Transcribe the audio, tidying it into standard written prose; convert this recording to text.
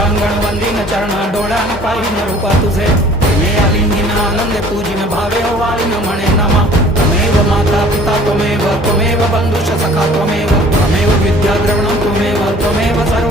लोटांगण वंदीन चरण डोळ्यान पाहिन रूप तुझे प्रेमे आलिंगिन आनंदे पूजिन भावे वाळीन म्हणे नमा त्वमेव माता पिता त्वमेव त्वमेव बंधुश सखा त्वमेव त्वमेव विद्या द्रवणं त्वमेव त्वमेव सर्व